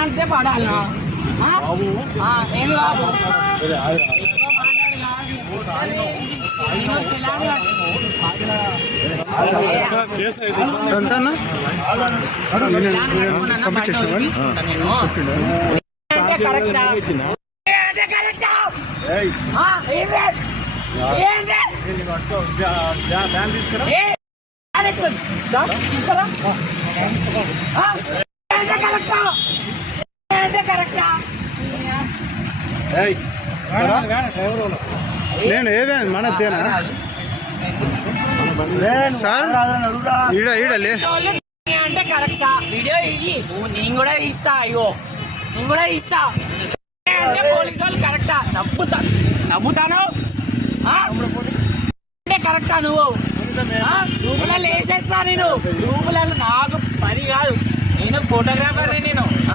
అంటే పడాలా ఏం కాదు నేను ఏమే మన తేనా సార్ ఈడలే అంటే కరెక్టా వీడియో ఇయ్యి నేను కూడా ఇస్తా అయ్యో నేను కూడా ఇస్తా అంటే పోలీసు వాళ్ళు కరెక్టా నవ్వుతాను అంటే కరెక్టా నువ్వు వేసేస్తా నేను నాకు పని కాదు నేను ఫోటోగ్రాఫర్ నేను